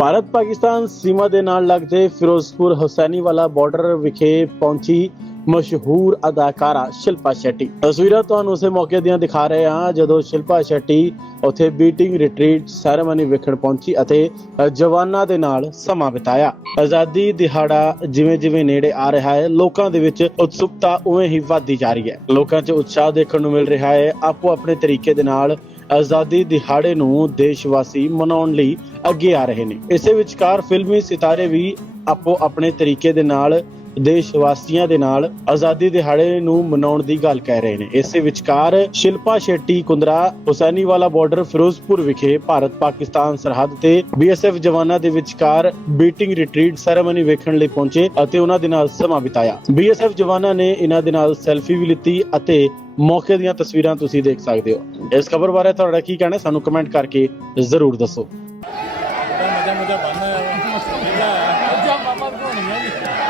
ਭਾਰਤ ਪਾਕਿਸਤਾਨ ਸੀਮਾ ਦੇ ਨਾਲ ਲੱਗਦੇ ਫਿਰੋਜ਼ਪੁਰ ਹੁਸੈਨੀਵਾਲਾ ਬਾਰਡਰ ਵਿਖੇ ਪਹੁੰਚੀ ਮਸ਼ਹੂਰ ਅਦਾਕਾਰਾ ਸ਼ਿਲਪਾ ਸ਼ੈਟੀ। ਤਸਵੀਰਾਂ ਤੁਹਾਨੂੰ ਉਸੇ ਮੌਕੇ ਦੀਆਂ ਦਿਖਾ ਰਹੇ ਹਾਂ, ਜਦੋਂ ਸ਼ਿਲਪਾ ਸ਼ੈਟੀ ਉੱਥੇ ਬੀਟਿੰਗ ਰਿਟਰੀਟ ਸੈਰੇਮਨੀ ਵੇਖਣ ਪਹੁੰਚੀ ਅਤੇ ਜਵਾਨਾਂ ਦੇ ਨਾਲ ਸਮਾਂ ਬਿਤਾਇਆ। ਆਜ਼ਾਦੀ ਦਿਹਾੜਾ ਜਿਵੇਂ ਜਿਵੇਂ ਨੇੜੇ ਆ ਰਿਹਾ ਹੈ, ਲੋਕਾਂ ਦੇ ਵਿੱਚ ਉਤਸੁਕਤਾ ਉਵੇਂ ਹੀ ਵਧਦੀ ਜਾ ਰਹੀ ਹੈ। ਲੋਕਾਂ 'ਚ ਉਤਸ਼ਾਹ ਦੇਖਣ ਨੂੰ ਮਿਲ ਰਿਹਾ ਹੈ ਆਪੋ ਆਪਣੇ ਤਰੀਕੇ ਦੇ ਨਾਲ ਆਜ਼ਾਦੀ ਦਿਹਾੜੇ ਨੂੰ ਦੇਸ਼ ਵਾਸੀ ਮਨਾਉਣ ਲਈ ਅੱਗੇ ਆ ਰਹੇ ਨੇ। ਇਸੇ ਵਿਚਕਾਰ ਫਿਲਮੀ ਸਿਤਾਰੇ ਵੀ ਆਪੋ ਆਪਣੇ ਤਰੀਕੇ ਦੇ ਨਾਲ ਦੇਸ਼ ਵਾਸੀਆਂ ਦੇ ਨਾਲ ਆਜ਼ਾਦੀ ਦਿਹਾੜੇ ਨੂੰ ਮਨਾਉਣ ਦੀ ਗੱਲ ਕਹਿ ਰਹੇ ਨੇ। ਇਸੇ ਵਿਚਕਾਰ ਸ਼ਿਲਪਾ ਸ਼ੈਟੀ ਕੁੰਦਰਾ ਹੁਸੈਨੀਵਾਲਾ ਬਾਰਡਰ ਫਿਰੋਜ਼ਪੁਰ ਵਿਖੇ ਭਾਰਤ ਪਾਕਿਸਤਾਨ ਸਰਹੱਦ ਤੇ ਬੀਐਸਐਫ ਜਵਾਨਾਂ ਦੇ ਵਿਚਕਾਰ ਬੀਟਿੰਗ ਰਿਟਰੀਟ ਸੈਰੇਮਨੀ ਵੇਖਣ ਲਈ ਪਹੁੰਚੇ ਅਤੇ ਉਹਨਾਂ ਦੇ ਨਾਲ ਸਮਾਂ ਬਿਤਾਇਆ। ਬੀਐਸਐਫ ਜਵਾਨਾਂ ਨੇ ਇਹਨਾਂ ਦੇ ਨਾਲ ਸੈਲਫੀ ਵੀ ਲਿੱਤੀ ਅਤੇ ਮੌਕੇ ਦੀਆਂ ਤਸਵੀਰਾਂ ਤੁਸੀਂ ਦੇਖ ਸਕਦੇ ਹੋ। ਇਸ ਖਬਰ ਬਾਰੇ ਤੁਹਾਡਾ ਕੀ ਕਹਿਣਾ ਹੈ? ਸਾਨੂੰ ਕਮੈਂਟ ਕਰਕੇ ਜ਼ਰੂਰ ਦੱਸੋ। ਮਜ਼ਾ ਮਜ਼ਾ ਬੰਨਾ ਮਜ਼ਾ ਮਾਮਾ ਕੋਣੀ ਹੈ।